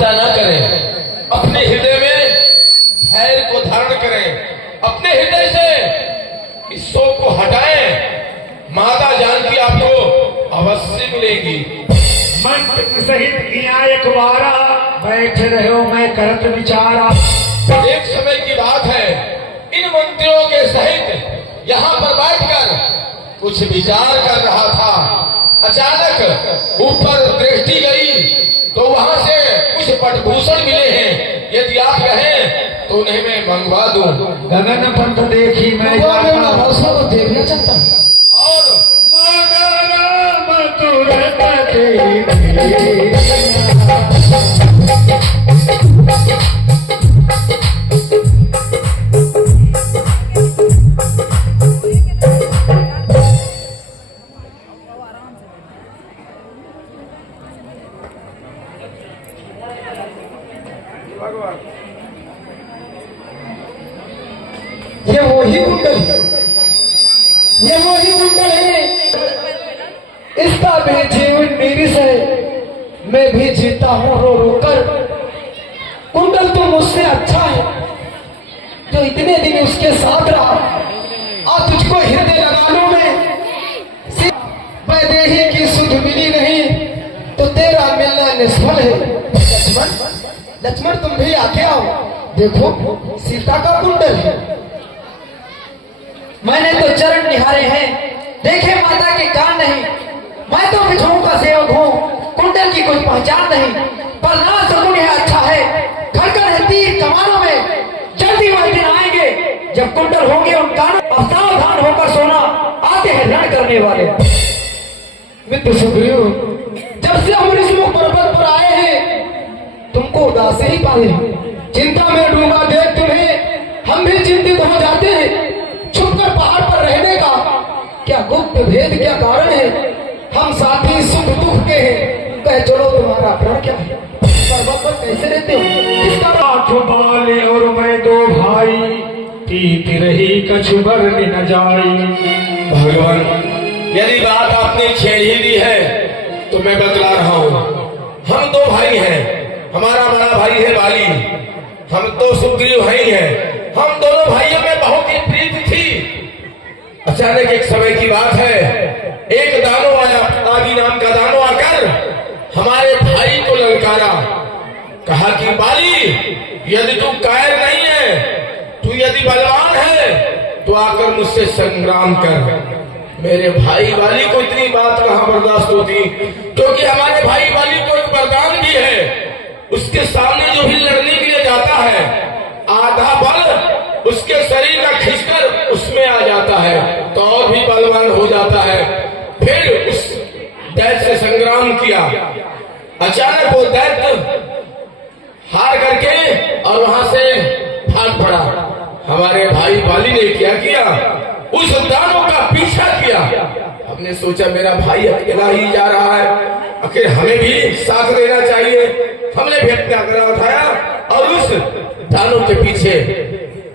चिंता ना करें, अपने हृदय में धैर्य को धारण करें, अपने हृदय से इस शोक को हटाएं। माता जानकी आपको अवश्य मिलेगी। मंत्र सहित किया एक बारा, बैठ रहे हो मैं करत विचारा। एक समय की बात है, इन मंत्रियों के सहित यहाँ पर बैठकर कुछ विचार कर रहा था। अचानक ऊपर दृष्टि गई तो वहां से कुछ पटभूषण मिले हैं। यदि आप कहें तो उन्हें मैं मंगवा दूं। गगन पंथ देखी मैं भरोसा तो देखना चाहता हूँ। और ये वही कुंडल है, इसका भी जीवन मेरी से मैं भी जीता हूँ रो रो कर। कुंडल तो मुझसे अच्छा है जो इतने दिन उसके साथ रहा। आज तुझको हृदय लगाने में वैदेही की सुध मिली नहीं तो तेरा मिलना निष्फल है। लक्ष्मण तुम भी आके आओ, देखो सीता का कुंडल है। मैंने तो चरण निहारे हैं, देखे माता के कान नहीं। मैं तो विधुओं का सेवक हूँ, कुंडल की कोई पहचान नहीं। पर ना सगुन है अच्छा है, घर कर है तीर कमानों में। जल्दी वह दिन आएंगे जब कुंडल होंगे उन कानों। अब सावधान होकर सोना, आते हैं रण करने वाले। मित्र सुग्रीव, जब से हम इस मुख पर्वत पर आए हैं तुमको उदास ही पाए हैं। चिंता में डूबा देख तुम्हें हम भी चिंतित हो जाते हैं। छुपकर पहाड़ पर रहने का क्या गुप्त भेद, क्या कारण है? हम साथी सुख दुख के हैं, कह चलो तुम्हारा प्रण क्या है? पर्वत पर कैसे रहते हो? किसका आठ बाले और मैं दो भाई, पीत रही कछुबर न जाई। भगवान, यदि बात आपने छेड़ ही दी है तो मैं बतला रहा हूँ। हम दो भाई हैं, हमारा बड़ा भाई है बाली, हम तो सुग्रीव है ही हैं। हम दोनों भाइयों में बहुत ही प्रीति थी। अचानक एक समय की बात है, एक दानव आया, आदि नाम का दानव आकर हमारे भाई को ललकारा। कहा कि बाली, यदि तू कायर नहीं है, तू यदि बलवान है तो आकर मुझसे संग्राम कर। मेरे भाई बाली को इतनी बात कहाँ बर्दाश्त होती, क्योंकि हमारे भाई बाली को एक वरदान भी है। उसके सामने जो भी लड़ने के लिए जाता है, आधा बल उसके शरीर का खिंचकर उसमें आ जाता है तो और भी बलवान हो जाता है। फिर उस दैत्य से संग्राम किया। अचानक वो दैत्य हार करके और वहां से भाग पड़ा। हमारे भाई बाली ने क्या किया, उस दानव का पीछा किया। हमने सोचा मेरा भाई अकेला ही जा रहा है, आखिर हमें भी साथ देना चाहिए। हमने भी अपना गला उठाया और उस दानव के पीछे,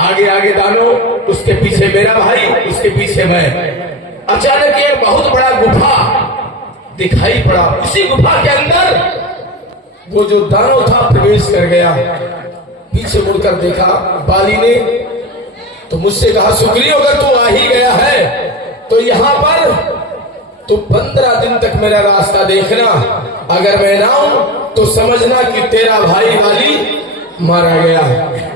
आगे आगे दानव, उसके पीछे मेरा भाई, उसके पीछे मैं। अचानक एक बहुत बड़ा गुफा दिखाई पड़ा। उसी गुफा के अंदर वो जो दानव था प्रवेश कर गया। पीछे मुड़कर देखा बाली ने तो मुझसे कहा, सुग्रीव अगर तू आ ही गया है तो यहाँ पर तो 15 दिन तक मेरा रास्ता देखना। अगर मैं ना आऊं तो समझना कि तेरा भाई बाली मारा गया।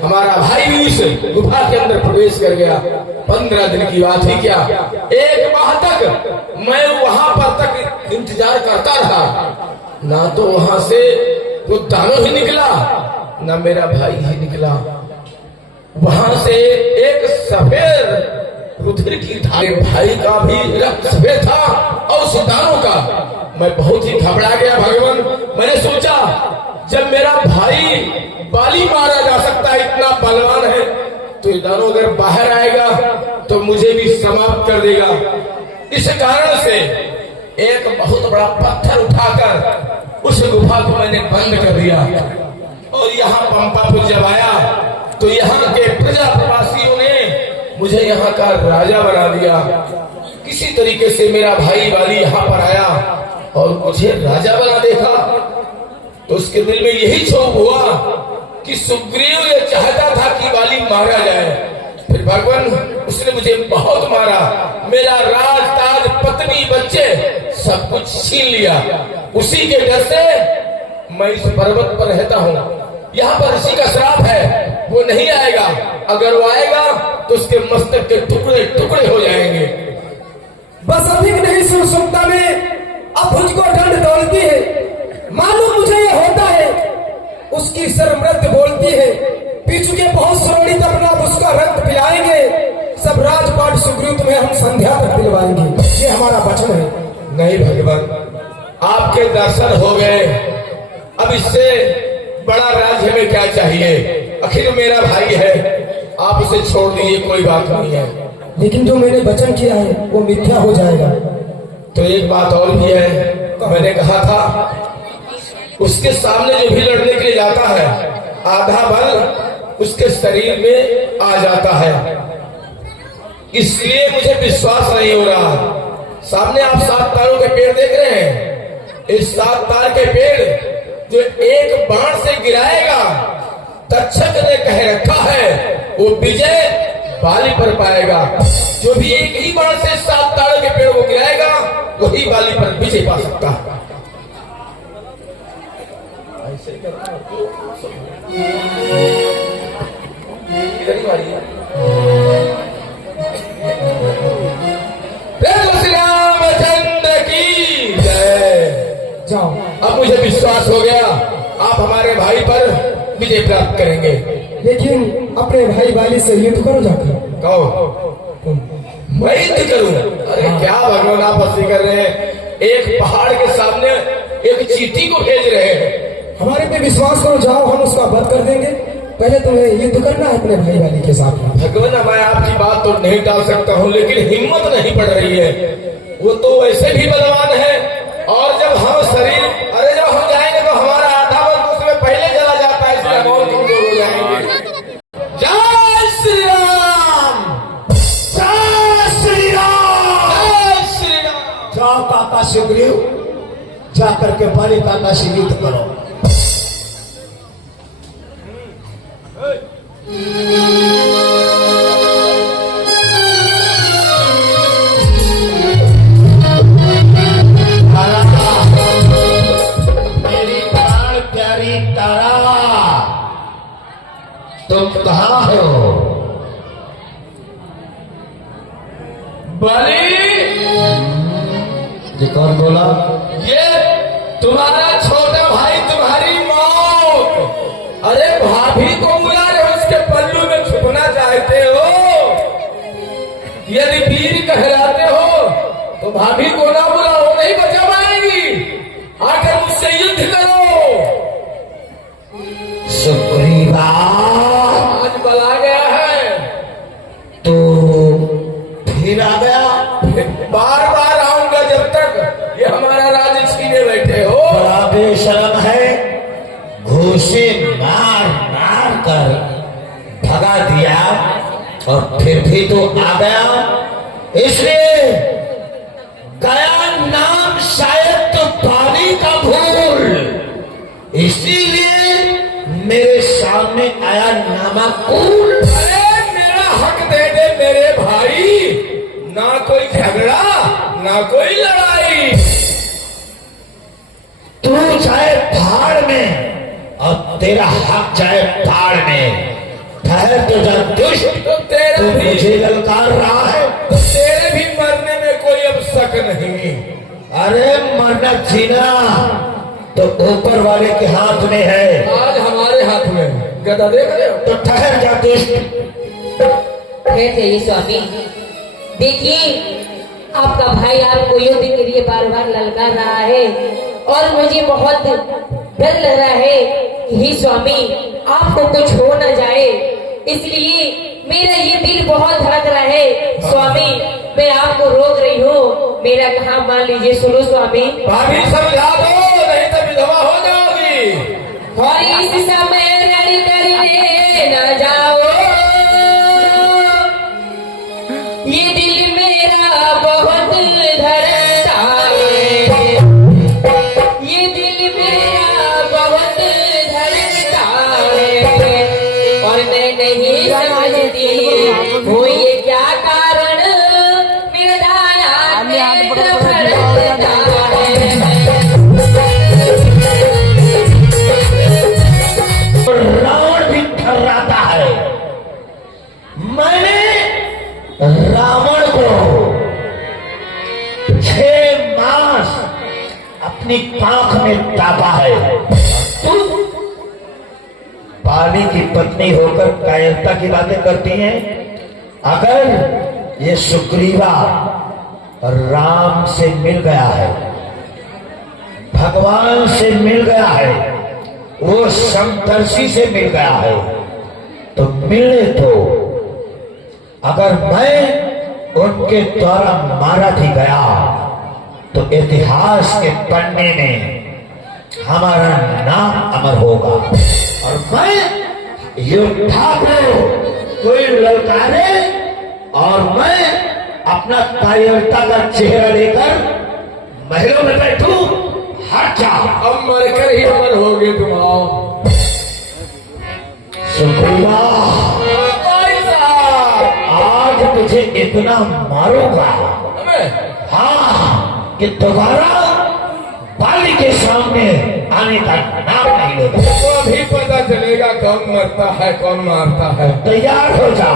हमारा भाई उस गुफा के अंदर प्रवेश कर गया। 15 दिन की बात ही क्या, 1 माह तक मैं वहां पर तक इंतजार करता रहा। ना तो वहां से वो दानव ही निकला, ना मेरा भाई ही निकला। वहां से एक सफेद रुधिर की धारे, भाई का भी रक्त सफेद था और उस दानव का। मैं बहुत ही घबरा गया भगवान। मैंने सोचा जब मेरा भाई बाली मारा जा सकता है, इतना बलवान है, तो ये दानव अगर बाहर आएगा तो मुझे भी समाप्त कर देगा। इस कारण से एक बहुत बड़ा पत्थर उठाकर उस गुफा को मैंने बंद कर दिया। और यहाँ पंपापुर जब आया तो यहाँ के प्रजा प्रवासियों ने मुझे यहाँ का राजा बना दिया। किसी तरीके से मेरा भाई बाली यहाँ पर आया और मुझे राजा बना देखा। तो उसके दिल में यही क्षोभ हुआ कि सुग्रीव ये चाहता था कि बाली मारा जाए। फिर भगवान उसने मुझे बहुत मारा, मेरा राज ताज पत्नी बच्चे सब कुछ छीन लिया। उसी के डर से मैं इस पर्वत पर रहता हूँ। यहाँ पर ऋषि का श्राप है, वो नहीं आएगा। अगर वो आएगा तो उसके मस्तक के टुकड़े टुकड़े हो जाएंगे। बस अभी नहीं सुन सुनता में अब मुझको दंड दौड़ती है। मालूम मुझे ये होता है, उसकी सरमृत बोलती है, पीछू के बहुत सुरोड़ित अपना उसका रक्त पिलाएंगे। सब राजपाट सुग्रीव तुम्हें हम संध्या तक दिलवाएंगे, ये हमारा वचन है। नहीं भगवान, आपके दर्शन हो गए, अब इससे बड़ा राज्य में क्या चाहिए। आखिर मेरा भाई है, आप उसे छोड़ दीजिए, कोई बात नहीं है। लेकिन जो मैंने वचन किया है वो मिथ्या हो जाएगा। तो एक बात और भी है, मैंने कहा था उसके सामने जो भी लड़ने के लिए जाता है आधा बल उसके शरीर में आ जाता है। इसलिए मुझे विश्वास नहीं हो रहा। सामने आप 7 तारों के पेड़ देख रहे हैं, इस 7 तार के पेड़ जो एक बाण से गिराएगा, तक्षक ने कह रखा है वो विजय बाली पर पाएगा। जो भी एक ही बाण से 7 तारों के पेड़ को गिराएगा वही बाली पर विजय पा सकता है। श्री रामचंद्र की जय। जाओ, अब मुझे विश्वास हो गया आप हमारे भाई पर विजय प्राप्त करेंगे। लेकिन अपने भाई वाली से युद्ध करो जाकर। कहो मैं युद्ध करूं? अरे क्या भगवान आप हंसी कर रहे हैं। एक पहाड़ के सामने एक चींटी को भेज रहे हैं। हमारे पे विश्वास करो, जाओ हम उसका वध कर देंगे। पहले तुम्हें युद्ध करना है अपने भाई वाली के साथ। भगवान मैं आपकी बात तो नहीं टाल सकता हूँ, लेकिन हिम्मत नहीं पड़ रही है। वो तो वैसे भी बलवान है, और जब हम जब हम जाएंगे तो हमारा आधा बल तो उसमें पहले चला जाता है, इसलिए और कमजोर हो जाएंगे। जय श्री राम, जय श्री राम, जय श्री राम। जाओ काका सुग्रीव, जाकर के बाली काका से युद्ध करो। मेरी प्राण प्यारी तारा, तुम कहाँ हो? बलि, ये कौन बोला? ये तुम्हारा छोटा भाई, तुम्हारी मौत। अरे भाभी को बुला रहे हो, उसके पल्लू में छुपना चाहते हो। यदि वीर कहलाते हो तो भाभी को ना बुलाओ, नहीं बचा पाएगी। आकर मुझसे युद्ध करो। सुग्रीवा, आज बल आ गया है तो फिर आ गया। बार बार आऊंगा जब तक ये हमारा राज्य छीने बैठे हो। बड़ा बेशर्म है, घूसे मार मार कर भगा दिया और फिर भी तो आ गया। इसलिए गया नाम शायद तो पानी का भूल, इसीलिए मेरे सामने आया नामाकूल। अरे मेरा हक दे दे मेरे भाई, ना कोई झगड़ा ना कोई लड़ाई। तू जाए भाड़ में और तेरा हक जाए भाड़ में। ठहर तो जा दुष्ट, तो तेरा तू भी मुझे ललकार रहा है। तो तेरे भी मरने में कोई अब शक नहीं। अरे मरना जीना तो ऊपर वाले के हाथ में है। आज हमारे हाथ में गदा देख रहे हो। तो ठहर जा दुष्ट। थे ये स्वामी, देखिए आपका भाई आपको युद्ध के लिए बार बार ललकार रहा है और मुझे बहुत डर लग रहा है कि हे स्वामी आपको कुछ हो न जाए, इसलिए मेरा ये दिल बहुत धड़क रहा है। स्वामी मैं आपको रोक रही हूँ, मेरा कहा मान लीजिए। सुनो स्वामी, भाभी समझा दो, नहीं तो विधवा हो जाओगी। और इस समय लड़ी करने न जाओ, ये दिल मेरा बहुत धड़कता है, ये दिल मेरा बहुत नहीं समझती वो ये क्या कारण निर्दया नेत्र भरता है। रावण भी थर्राता है। मैंने रावण को 6 मास अपनी पांख में दाबा है। तू बाली की पत्नी होकर कायरता की बातें करती हैं। अगर ये सुग्रीवा राम से मिल गया है, भगवान से मिल गया है, वो समदर्शी से मिल गया है, तो मिलने दो। अगर मैं उनके द्वारा मारा भी गया तो इतिहास के पन्ने में हमारा नाम अमर होगा। और मैं योद्धा को कोई ललकारे और मैं अपना कायरता का चेहरा लेकर महलों में बैठूं, हट जा। अब मरकर ही अमर होगे तुम। आओ सुग्रीवा, आज तुझे इतना मारूंगा, हाँ, कि दोबारा बाली के सामने आने का नाम नहीं लेगा। तो अभी पता चलेगा कौन मरता है कौन मारता है। तैयार हो जा।